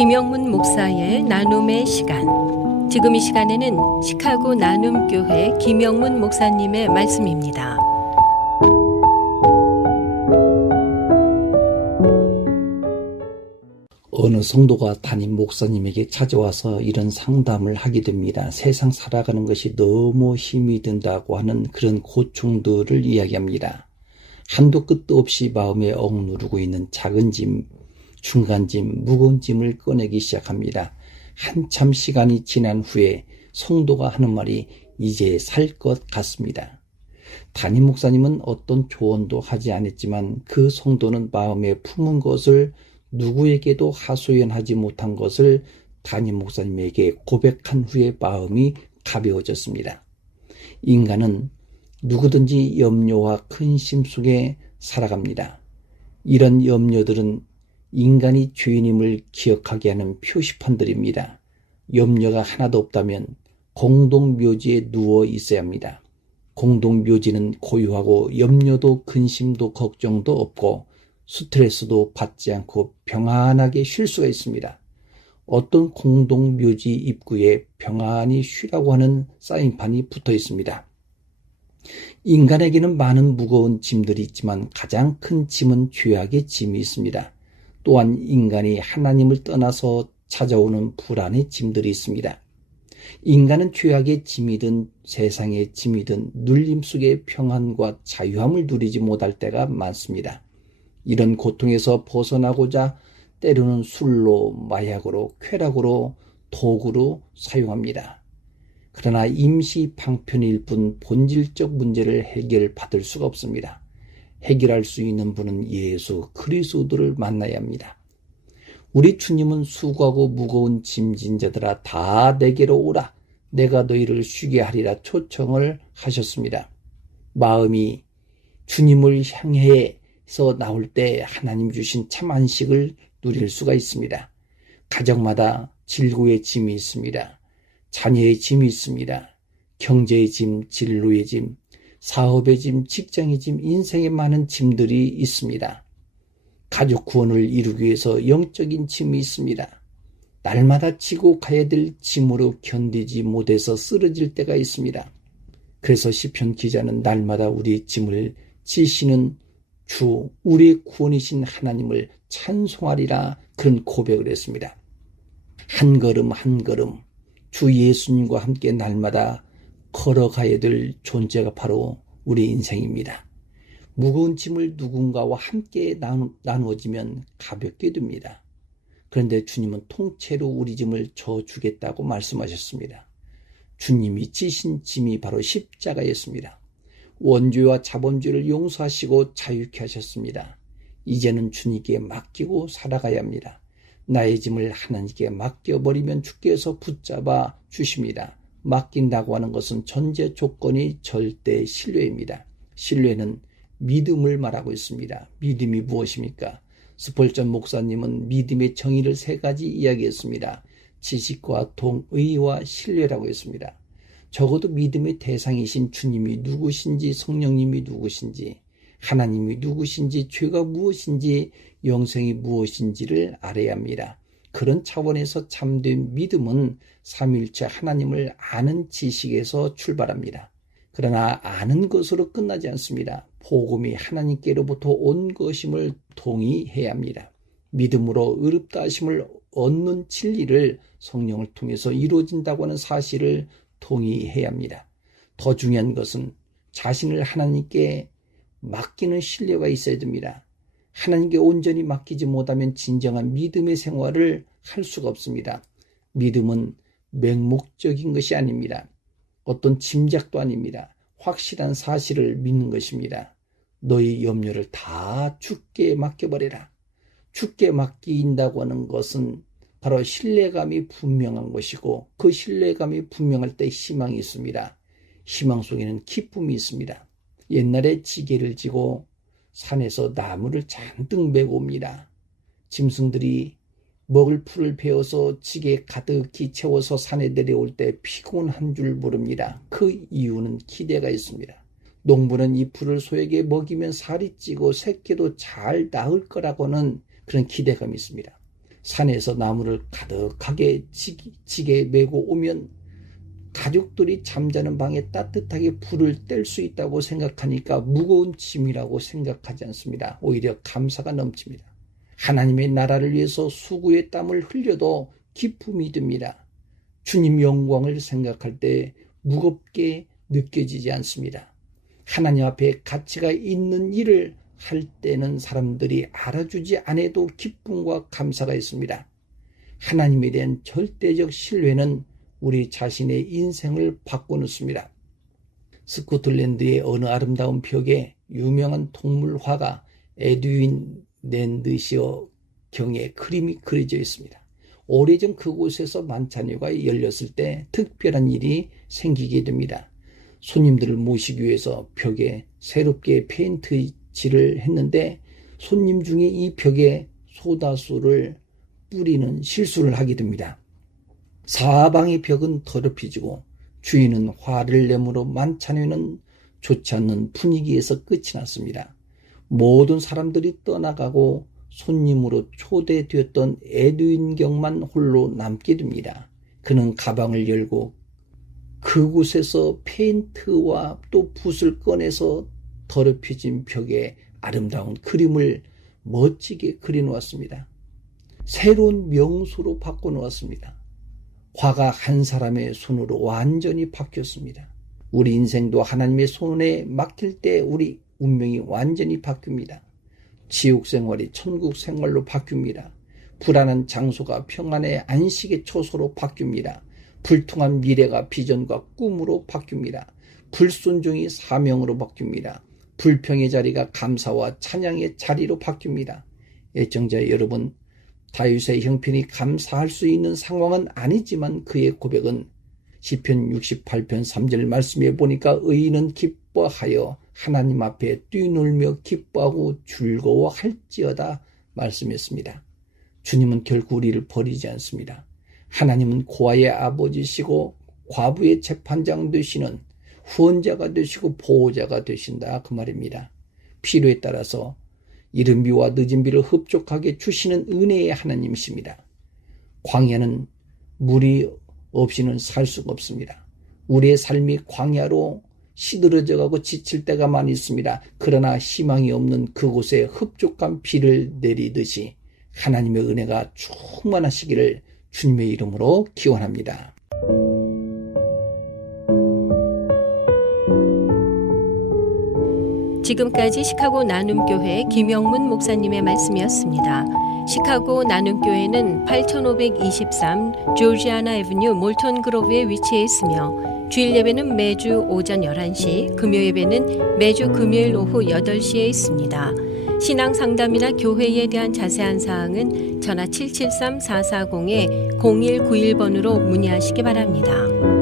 김영문 목사의 나눔의 시간. 지금 이 시간에는 시카고 나눔교회 김영문 목사님의 말씀입니다. 어느 성도가 담임 목사님에게 찾아와서 이런 상담을 하게 됩니다. 세상 살아가는 것이 너무 힘이 든다고 하는 그런 고충들을 이야기합니다. 한도 끝도 없이 마음에 억누르고 있는 작은 짐, 중간 짐, 무거운 짐을 꺼내기 시작합니다. 한참 시간이 지난 후에 성도가 하는 말이 이제 살 것 같습니다. 담임 목사님은 어떤 조언도 하지 않았지만 그 성도는 마음에 품은 것을 누구에게도 하소연하지 못한 것을 담임 목사님에게 고백한 후에 마음이 가벼워졌습니다. 인간은 누구든지 염려와 근심 속에 살아갑니다. 이런 염려들은 인간이 죄인임을 기억하게 하는 표시판들입니다. 염려가 하나도 없다면 공동묘지에 누워 있어야 합니다. 공동묘지는 고요하고 염려도 근심도 걱정도 없고 스트레스도 받지 않고 평안하게 쉴 수가 있습니다. 어떤 공동묘지 입구에 평안히 쉬라고 하는 사인판이 붙어 있습니다. 인간에게는 많은 무거운 짐들이 있지만 가장 큰 짐은 죄악의 짐이 있습니다. 또한 인간이 하나님을 떠나서 찾아오는 불안의 짐들이 있습니다. 인간은 죄악의 짐이든 세상의 짐이든 눌림 속의 평안과 자유함을 누리지 못할 때가 많습니다. 이런 고통에서 벗어나고자 때로는 술로, 마약으로, 쾌락으로, 도구로 사용합니다. 그러나 임시 방편일 뿐 본질적 문제를 해결받을 수가 없습니다. 해결할 수 있는 분은 예수 그리스도를 만나야 합니다. 우리 주님은 수고하고 무거운 짐진 자들아 다 내게로 오라 내가 너희를 쉬게 하리라 초청을 하셨습니다. 마음이 주님을 향해서 나올 때 하나님 주신 참 안식을 누릴 수가 있습니다. 가정마다 질고의 짐이 있습니다. 자녀의 짐이 있습니다. 경제의 짐, 진로의 짐, 사업의 짐, 직장의 짐, 인생에 많은 짐들이 있습니다. 가족 구원을 이루기 위해서 영적인 짐이 있습니다. 날마다 지고 가야 될 짐으로 견디지 못해서 쓰러질 때가 있습니다. 그래서 시편 기자는 날마다 우리 짐을 지시는 주, 우리의 구원이신 하나님을 찬송하리라 그런 고백을 했습니다. 한 걸음 한 걸음 주 예수님과 함께 날마다 걸어가야 될 존재가 바로 우리 인생입니다. 무거운 짐을 누군가와 함께 나누어지면 가볍게 됩니다. 그런데 주님은 통째로 우리 짐을 져주겠다고 말씀하셨습니다. 주님이 지신 짐이 바로 십자가였습니다. 원죄와 자본죄를 용서하시고 자유케 하셨습니다. 이제는 주님께 맡기고 살아가야 합니다. 나의 짐을 하나님께 맡겨버리면 주께서 붙잡아 주십니다. 맡긴다고 하는 것은 전제 조건이 절대 신뢰입니다. 신뢰는 믿음을 말하고 있습니다. 믿음이 무엇입니까? 스폴전 목사님은 믿음의 정의를 세 가지 이야기했습니다. 지식과 동의와 신뢰라고 했습니다. 적어도 믿음의 대상이신 주님이 누구신지, 성령님이 누구신지, 하나님이 누구신지, 죄가 무엇인지, 영생이 무엇인지를 알아야 합니다. 그런 차원에서 참된 믿음은 삼위일체 하나님을 아는 지식에서 출발합니다. 그러나 아는 것으로 끝나지 않습니다. 복음이 하나님께로부터 온 것임을 동의해야 합니다. 믿음으로 의롭다 하심을 얻는 진리를 성령을 통해서 이루어진다고 하는 사실을 동의해야 합니다. 더 중요한 것은 자신을 하나님께 맡기는 신뢰가 있어야 됩니다. 하나님께 온전히 맡기지 못하면 진정한 믿음의 생활을 할 수가 없습니다. 믿음은 맹목적인 것이 아닙니다. 어떤 짐작도 아닙니다. 확실한 사실을 믿는 것입니다. 너희 염려를 다 주께 맡겨버려라. 주께 맡긴다고 하는 것은 바로 신뢰감이 분명한 것이고 그 신뢰감이 분명할 때 희망이 있습니다. 희망 속에는 기쁨이 있습니다. 옛날에 지게를 지고 산에서 나무를 잔뜩 메고 옵니다. 짐승들이 먹을 풀을 베어서 지게에 가득히 채워서 산에 내려올 때 피곤한 줄 모릅니다. 그 이유는 기대가 있습니다. 농부는 이 풀을 소에게 먹이면 살이 찌고 새끼도 잘 낳을 거라고는 그런 기대감이 있습니다. 산에서 나무를 가득하게 지게 메고 오면 가족들이 잠자는 방에 따뜻하게 불을 뗄 수 있다고 생각하니까 무거운 짐이라고 생각하지 않습니다. 오히려 감사가 넘칩니다. 하나님의 나라를 위해서 수고의 땀을 흘려도 기쁨이 듭니다. 주님 영광을 생각할 때 무겁게 느껴지지 않습니다. 하나님 앞에 가치가 있는 일을 할 때는 사람들이 알아주지 않아도 기쁨과 감사가 있습니다. 하나님에 대한 절대적 신뢰는 우리 자신의 인생을 바꿔놓습니다. 스코틀랜드의 어느 아름다운 벽에 유명한 동물 화가 에드윈 랜드시어 경의 그림이 그려져 있습니다. 오래전 그곳에서 만찬회가 열렸을 때 특별한 일이 생기게 됩니다. 손님들을 모시기 위해서 벽에 새롭게 페인트칠을 했는데 손님 중에 이 벽에 소다수를 뿌리는 실수를 하게 됩니다. 사방의 벽은 더럽혀지고 주인은 화를 내므로 만찬회는 좋지 않는 분위기에서 끝이 났습니다. 모든 사람들이 떠나가고 손님으로 초대되었던 에드윈 경만 홀로 남게 됩니다. 그는 가방을 열고 그곳에서 페인트와 또 붓을 꺼내서 더럽혀진 벽에 아름다운 그림을 멋지게 그려놓았습니다. 새로운 명소로 바꿔놓았습니다. 화가 한 사람의 손으로 완전히 바뀌었습니다. 우리 인생도 하나님의 손에 맡길 때 우리 운명이 완전히 바뀝니다. 지옥 생활이 천국 생활로 바뀝니다. 불안한 장소가 평안의 안식의 초소로 바뀝니다. 불통한 미래가 비전과 꿈으로 바뀝니다. 불순종이 사명으로 바뀝니다. 불평의 자리가 감사와 찬양의 자리로 바뀝니다. 애청자 여러분, 다윗의 형편이 감사할 수 있는 상황은 아니지만 그의 고백은 시편 68편 3절 말씀에 보니까 의인은 기뻐하여 하나님 앞에 뛰놀며 기뻐하고 즐거워할지어다 말씀했습니다. 주님은 결코 우리를 버리지 않습니다. 하나님은 고아의 아버지시고 과부의 재판장 되시는 후원자가 되시고 보호자가 되신다 그 말입니다. 필요에 따라서 이른 비와 늦은 비를 흡족하게 주시는 은혜의 하나님이십니다. 광야는 물이 없이는 살 수가 없습니다. 우리의 삶이 광야로 시들어져가고 지칠 때가 많이 있습니다. 그러나 희망이 없는 그곳에 흡족한 비를 내리듯이 하나님의 은혜가 충만하시기를 주님의 이름으로 기원합니다. 지금까지 시카고 나눔교회 김영문 목사님의 말씀이었습니다. 시카고 나눔교회는 8523 조지아나 애비뉴 몰턴 그로브에 위치해 있으며 주일 예배는 매주 오전 11시, 금요 예배는 매주 금요일 오후 8시에 있습니다. 신앙 상담이나 교회에 대한 자세한 사항은 전화 773-440-0191번으로 문의하시기 바랍니다.